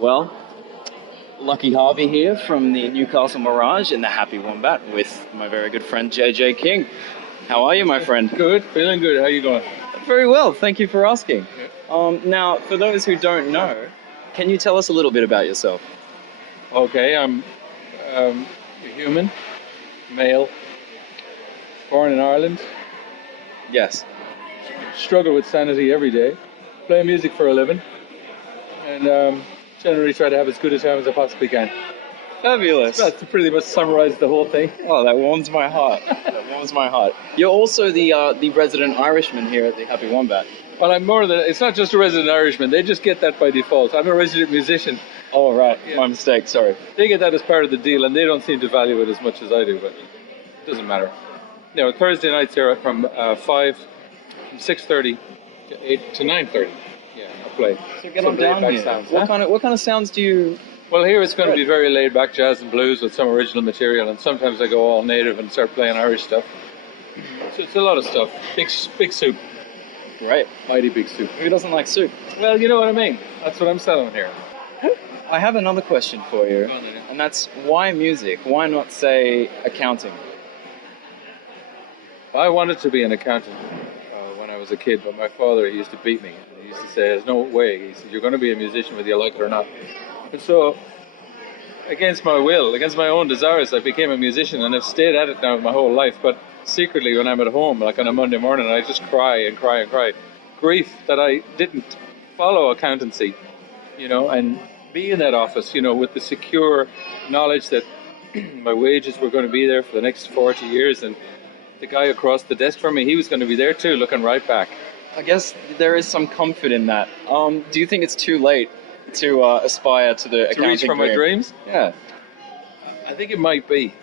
Well, Lucky Harvey here from the Newcastle Mirage in the Happy Wombat with my very good friend JJ King. How are you, my friend? Good, feeling good. How you going? Very well, thank you for asking. Yeah. Now, for those who don't know, can you tell us a little bit about yourself? Okay, I'm a human, male, born in Ireland, Yes. struggle with sanity every day, play music for a living, and generally try to have as good a time as I possibly can. Fabulous. That's pretty much summarized the whole thing. Oh, that warms my heart. That warms my heart. You're also the resident Irishman here at the Happy Wombat. Well, I'm more than, it's not just a resident Irishman, they just get that by default. I'm a resident musician. Oh, right. Yeah. My mistake, sorry. They get that as part of the deal, and they don't seem to value it as much as I do, but it doesn't matter. You know, Thursday nights here from 6:30 to 8 to 9:30. Yeah, I'll play. So get on down here. Sounds, what kind of sounds do you... Well, here it's going to be very laid back jazz and blues with some original material, and sometimes I go all native and start playing Irish stuff. So it's a lot of stuff. Big soup. Great. Mighty big soup. Who doesn't like soup? Well, you know what I mean. That's what I'm selling here. I have another question for you, Go on then. and that's why music? Why not, say, accounting? I wanted to be an accountant when I was a kid, but my father, he used to beat me. He used to say, there's no way. He said, you're going to be a musician whether you like it or not. And so, against my will, against my own desires, I became a musician, and I've stayed at it now my whole life. But secretly, when I'm at home, like on a Monday morning, I just cry and cry and cry. Grief that I didn't follow accountancy, you know, and be in that office, you know, with the secure knowledge that my wages were going to be there for the next 40 years, and the guy across the desk from me, he was going to be there too, looking right back. I guess there is some comfort in that. Do you think it's too late to aspire to the accounting To reach for my dreams? Yeah. I think it might be.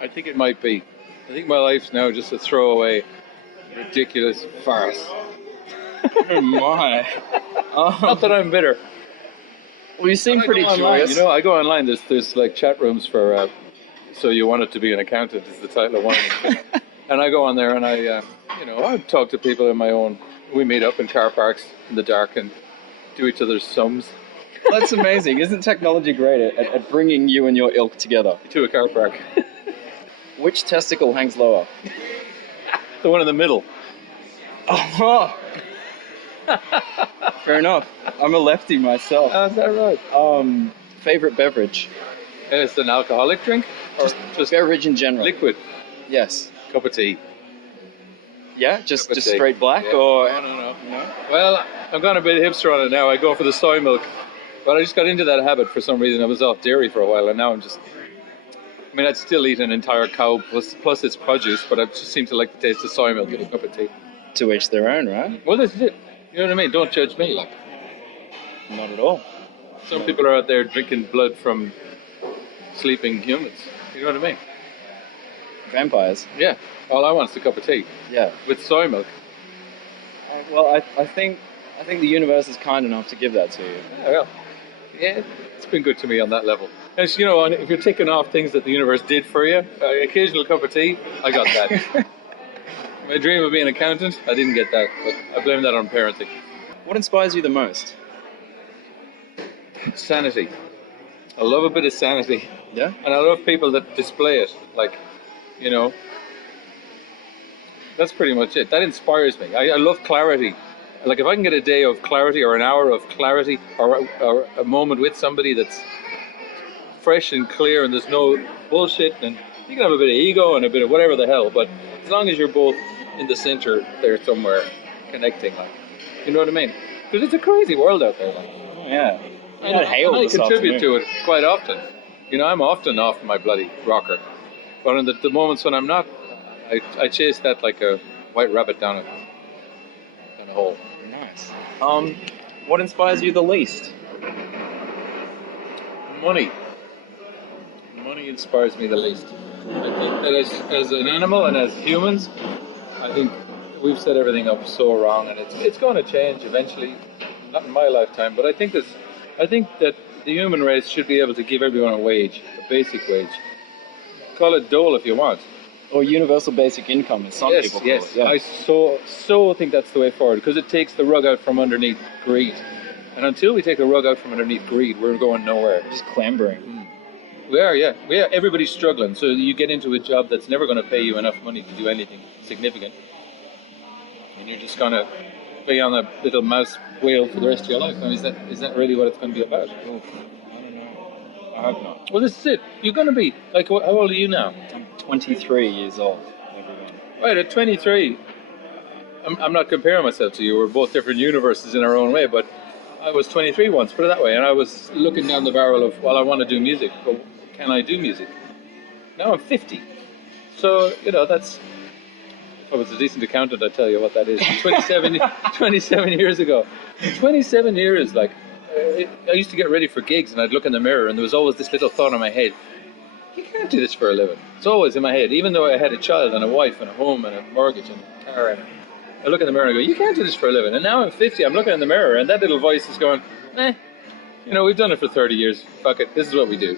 I think it might be. I think my life's now just a throwaway, ridiculous farce. Oh my. Not that I'm bitter. Well, you seem pretty Online, joyous. you know, I go online, there's like chat rooms for, so you wanted to be an accountant is the title of one of them. And I go on there and I talk to people in my own, we meet up in car parks in the dark and do each other's sums. That's amazing. Isn't technology great at bringing you and your ilk together? To a car park. Which testicle hangs lower? The one in the middle. Oh. Fair enough. I'm a lefty myself. Oh, is that right? Favorite beverage? And it's an alcoholic drink? Or just beverage in general. liquid? Yes. Cup of tea. Yeah, just Cup of tea. straight black Yeah. or No. no? Well, I've gone a bit hipster on it now. I go for the soy milk. But I just got into that habit for some reason. I was off dairy for a while, and now I'm just... I mean, I'd still eat an entire cow plus its produce, but I just seem to like the taste of soy milk in a cup of tea. To each their own, right? Well, this is it. You know what I mean? Don't judge me, like. Not at all. Some people are out there drinking blood from sleeping humans. You know what I mean? Vampires. Yeah. All I want is a cup of tea Yeah. with soy milk. Well, I think the universe is kind enough to give that to you. Yeah, well, yeah, it's been good to me on that level. And you know, if you're ticking off things that the universe did for you, occasional cup of tea, I got that. My dream of being an accountant, I didn't get that, but I blame that on parenting. What inspires you the most? Sanity. I love a bit of sanity. Yeah? And I love people that display it. Like, you know, that's pretty much it. That inspires me. I love clarity. Like if I can get a day of clarity or an hour of clarity or a moment with somebody that's fresh and clear and there's no bullshit, and you can have a bit of ego and a bit of whatever the hell, but as long as you're both in the center there somewhere connecting, like, you know what I mean? Because it's a crazy world out there, like. Yeah. And I contribute to it quite often. You know, I'm often off my bloody rocker. But in the moments when I'm not, I chase that like a white rabbit down a hole. Nice. What inspires you the least? Money. Money inspires me the least. I think that as an animal and as humans, I think we've set everything up so wrong, and it's going to change eventually. Not in my lifetime, but I think that the human race should be able to give everyone a wage, a basic wage. Call it dole if you want. Or universal basic income, as some people call it. Yeah. I so think that's the way forward, because it takes the rug out from underneath greed. And until we take the rug out from underneath greed, we're going nowhere. Just clambering. We are, yeah. Everybody's struggling. So you get into a job that's never going to pay you enough money to do anything significant. And you're just going to be on a little mouse wheel for the rest of your life. Now, is that really what it's going to be about? Oof, I don't know. I hope not. Well, this is it. You're going to be, like, how old are you now? I'm 23 years old, everyone. Right, at 23, I'm not comparing myself to you. We're both different universes in our own way, but I was 23 once, put it that way, and I was looking down the barrel of, well, I want to do music, but can I do music? Now I'm 50. So, that's... If I was a decent accountant, I'd tell you what that is. 27 years ago. 27 years, like, I used to get ready for gigs, and I'd look in the mirror, and there was always this little thought in my head, you can't do this for a living. It's always in my head, even though I had a child and a wife and a home and a mortgage and a car. And I look in the mirror and I go, you can't do this for a living. And now I'm 50, I'm looking in the mirror, and that little voice is going, we've done it for 30 years. Fuck it, this is what we do.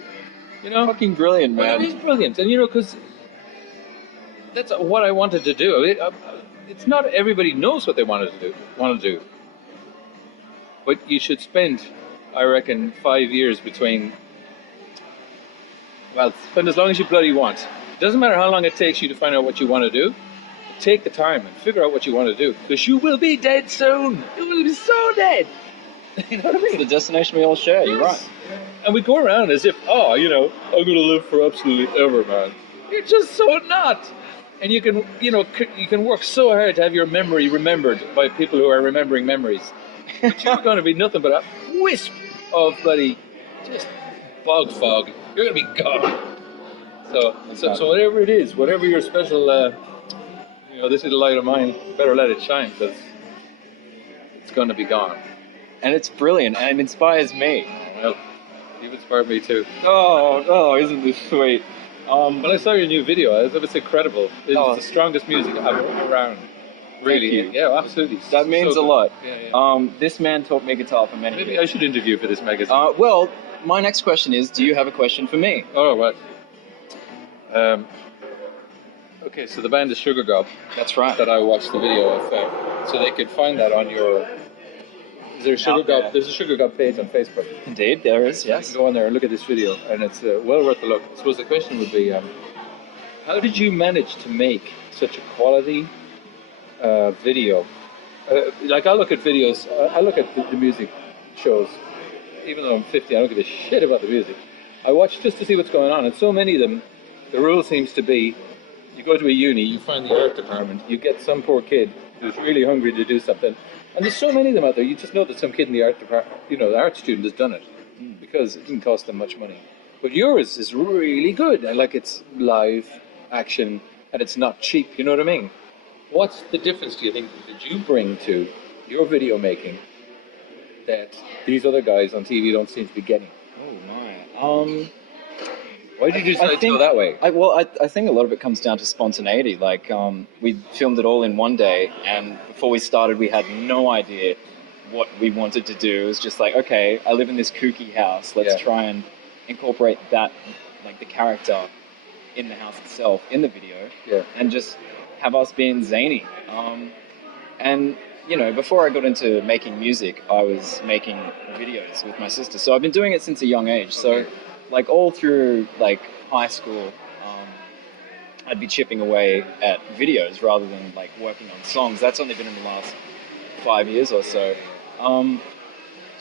Fucking brilliant, man. Well, it is brilliant, and because that's what I wanted to do. It's not everybody knows what they want to do. But you should spend, I reckon, 5 years between. Well, spend as long as you bloody want. It doesn't matter how long it takes you to find out what you want to do. Take the time and figure out what you want to do, because you will be dead soon. You will be so dead. You know what I mean? It's the destination we all share. You're right. And we go around as if, I'm going to live for absolutely ever, man. You're just so not. And you can, you can work so hard to have your memory remembered by people who are remembering memories. But you're going to be nothing but a wisp of bloody just bog fog. You're going to be gone. So whatever it is, whatever your special, this little light of mine, better let it shine, because it's going to be gone. And it's brilliant, and it inspires me. Well, you've inspired me too. Oh, isn't this sweet? When I saw your new video, it was incredible. It's the strongest music I've ever around. Really? Thank you. Yeah, absolutely. That means a lot. Yeah. This man taught me guitar for many Maybe years. I should interview for this magazine. Well, my next question is, do you have a question for me? Oh, right. Okay, so the band is Sugar Gob. That's right. That I watched the video of. So they could find that on your... Is there a Sugar Gob? There's a Sugar Gob page on Facebook. Indeed, there is, yes. You can go on there and look at this video, and it's well worth a look. I suppose the question would be, how did you manage to make such a quality video? I look at videos, I look at the music shows. Even though I'm 50, I don't give a shit about the music. I watch just to see what's going on, and so many of them, the rule seems to be, you go to a uni, you find the art department, you get some poor kid who's really hungry to do something, and there's so many of them out there, you just know that some kid in the art department, the art student has done it, because it didn't cost them much money. But yours is really good, and it's live action, and it's not cheap, you know what I mean? What's the difference, do you think, that you bring to your video making that these other guys on TV don't seem to be getting? Oh my. Why did you decide to go that way? I think a lot of it comes down to spontaneity. We filmed it all in one day, and before we started, we had no idea what we wanted to do. It was just okay, I live in this kooky house. Let's try and incorporate that, the character in the house itself, in the video, and just have us being zany. And before I got into making music, I was making videos with my sister. So I've been doing it since a young age. So, all through, high school, I'd be chipping away at videos rather than, working on songs. That's only been in the last 5 years or so. So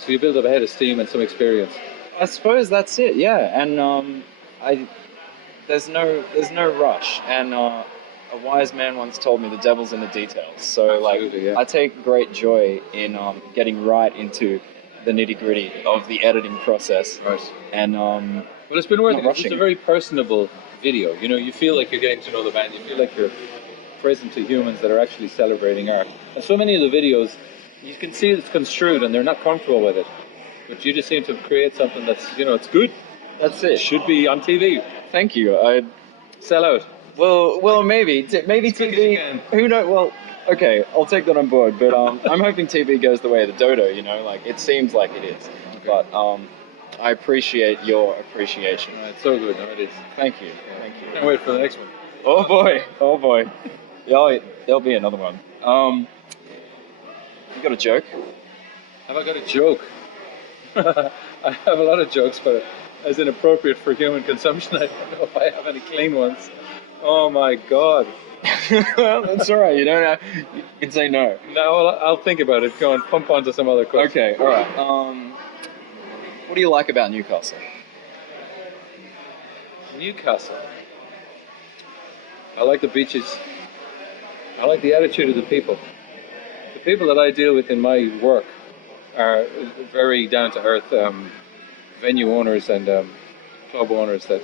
you build up a head of steam and some experience. I suppose that's it, yeah. And there's no rush. And a wise man once told me the devil's in the details. So I take great joy in getting right into the nitty-gritty of the editing process. Right. And well, it's been worth it. It's a very personable video. You feel like you're getting to know the band. You feel like you're present to humans that are actually celebrating art. And so many of the videos, you can see it's construed and they're not comfortable with it. But you just seem to create something that's, it's good. That's it. Should be on TV. Thank you. I'd sell out. Well, maybe TV. Who knows? Well, okay, I'll take that on board. But I'm hoping TV goes the way of the dodo. It seems like it is. Okay. But I appreciate your appreciation. It's so good. No, it is. Thank you. Yeah. Thank you. Can't wait for the next one. Oh boy. Yeah, there'll be another one. You got a joke? Have I got a joke? I have a lot of jokes, but as inappropriate for human consumption, I don't know if I have any clean ones. Oh my God. Well, that's all right. You don't have, you can say no. No, I'll think about it. Go and pump on to some other questions. Okay, all right. What do you like about Newcastle? Newcastle. I like the beaches. I like the attitude of the people. The people that I deal with in my work are very down-to-earth venue owners and club owners that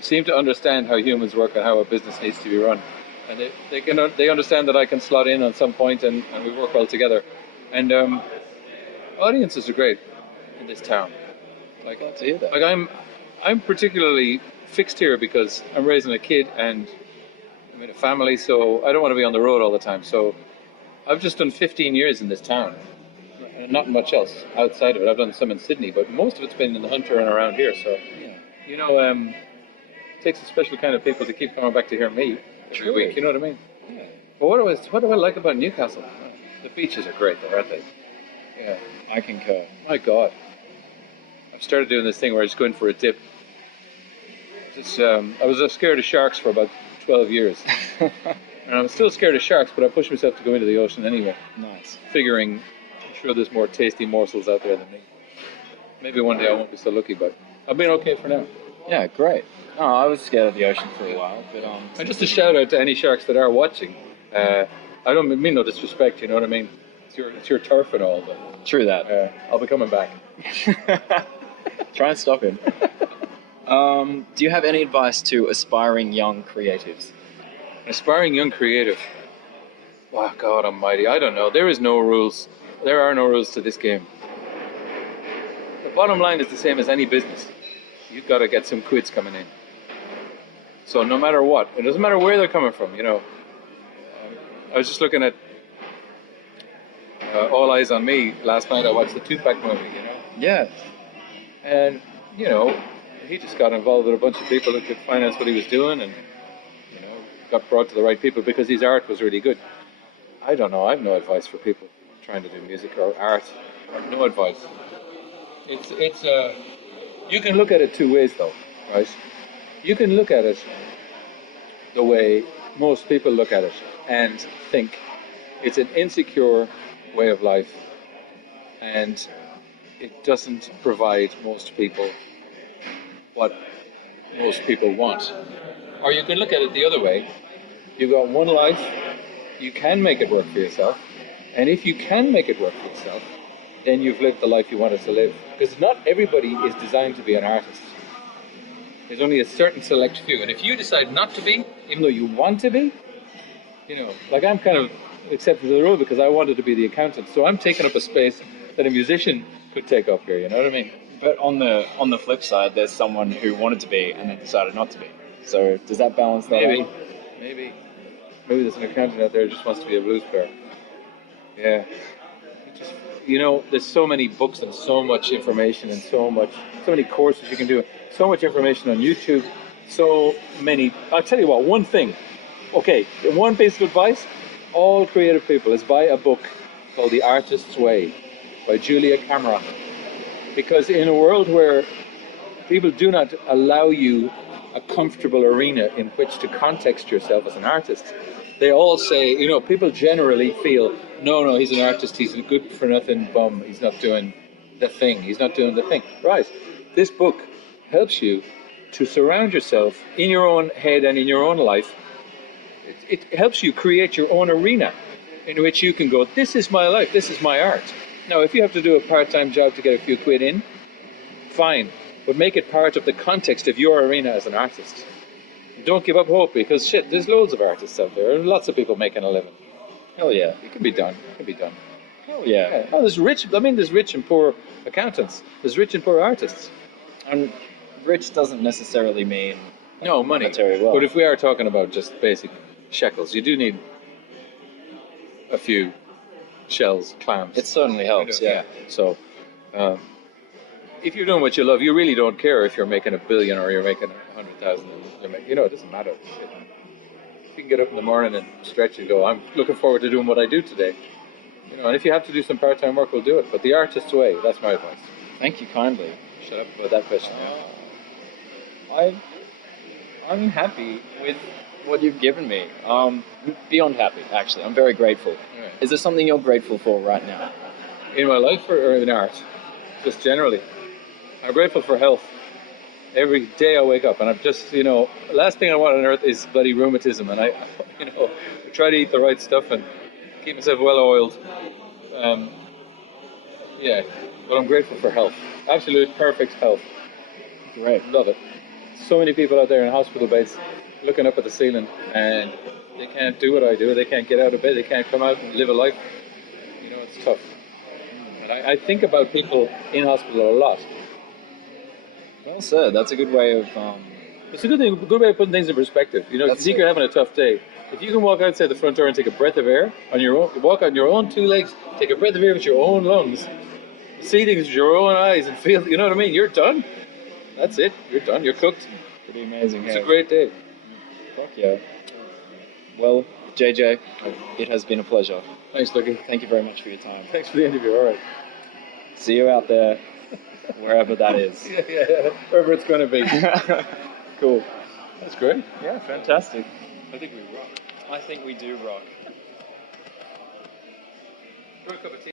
seem to understand how humans work and how a business needs to be run. And they understand that I can slot in on some point and we work well together. And audiences are great in this town. Like, Glad to hear that. like I'm particularly fixed here because I'm raising a kid and I'm in a family, so I don't want to be on the road all the time. So I've just done 15 years in this town, and not much else outside of it. I've done some in Sydney, but most of it's been in the Hunter and around here. So, you know, it takes a special kind of people to keep coming back to hear me every week. You know what I mean? Yeah. But what do I like about Newcastle? The beaches are great, though, aren't they? Yeah. I concur. My God. I've started doing this thing where I just go in for a dip. I was scared of sharks for about 12 years. And I'm still scared of sharks, but I push myself to go into the ocean anyway. Nice. Figuring, I'm sure there's more tasty morsels out there than me. Maybe one day I won't be so lucky, but I've been okay for now. Yeah, great. Oh, I was scared of the ocean for a while, but And just a shout out to any sharks that are watching. I don't mean no disrespect, you know what I mean? It's your turf and all, but true that. I'll be coming back. Try and stop him. Do you have any advice to aspiring young creatives? Aspiring young creative. Wow, God almighty, I don't know. There is no rules. There are no rules to this game. The bottom line is the same as any business. You've got to get some quids coming in. So no matter what, it doesn't matter where they're coming from, you know. I was just looking at All Eyes on Me last night. I watched the Tupac movie, you know. Yeah. And, you know, he just got involved with a bunch of people that could finance what he was doing and, you know, got brought to the right people because his art was really good. I don't know. I have no advice for people trying to do music or art. No advice. It's you can look at it two ways, though, right? You can look at it the way most people look at it and think it's an insecure way of life and it doesn't provide most people what most people want. Or you can look at it the other way. You've got one life, you can make it work for yourself, and if you can make it work for yourself, then you've lived the life you wanted to live. Because not everybody is designed to be an artist. There's only a certain select few, and if you decide not to be, even though you want to be, you know, like I'm kind of accepted the role because I wanted to be the accountant, so I'm taking up a space that a musician could take up here, you know what I mean? But on the flip side, there's someone who wanted to be and then decided not to be. So does that balance that out? Maybe there's an accountant out there who just wants to be a blues player. Yeah. You know, there's so many books and so much information and so many courses you can do. So much information on YouTube. So many. I'll tell you what, one thing. Okay, one piece of advice. All creative people is buy a book called The Artist's Way by Julia Cameron. Because in a world where people do not allow you a comfortable arena in which to context yourself as an artist, they all say, you know, people generally feel, no, he's an artist, he's a good for nothing bum, he's not doing the thing. Right. This book helps you to surround yourself in your own head and in your own life. It helps you create your own arena in which you can go, this is my life, this is my art. Now, if you have to do a part-time job to get a few quid in, fine, but make it part of the context of your arena as an artist. Don't give up hope because, shit, there's loads of artists out there and lots of people making a living. Hell yeah. It can be done. Hell yeah. Oh, there's rich and poor accountants. There's rich and poor artists. And rich doesn't necessarily mean no money. Monetary wealth. But if we are talking about just basic shekels, you do need a few shells, clams. It certainly helps, yeah. So, if you're doing what you love, you really don't care if you're making $1 billion or you're making 100,000. You know, it doesn't matter. You can get up in the morning and stretch and go, I'm looking forward to doing what I do today. And if you have to do some part-time work, we'll do it. But the artist's way, that's my advice. Thank you kindly. Shut up about that question. I'm happy with what you've given me. Beyond happy, actually. I'm very grateful. Right. Is there something you're grateful for right now? In my life or in art? Just generally. I'm grateful for health. Every day I wake up and I'm just, last thing I want on earth is bloody rheumatism. And I try to eat the right stuff and keep myself well oiled. Yeah, but I'm grateful for health. Absolute perfect health. Great. Love it. So many people out there in hospital beds looking up at the ceiling and they can't do what I do. They can't get out of bed. They can't come out and live a life. It's tough. And I think about people in hospital a lot. Well said. That's a good way of... It's a good way of putting things in perspective. If you think you're having a tough day, if you can walk outside the front door and take a breath of air on your own, walk on your own two legs, take a breath of air with your own lungs, see things with your own eyes and feel, you know what I mean? You're done. That's it. You're done. You're cooked. Pretty amazing. It's a great day. Fuck yeah. Well, JJ, it has been a pleasure. Thanks, Lucky. Thank you very much for your time. Thanks for the interview. All right. See you out there, wherever that is. Yeah. Wherever it's going to be. Cool. That's great. Yeah, fantastic. I think we rock. I think we do rock. Pour a cup of tea.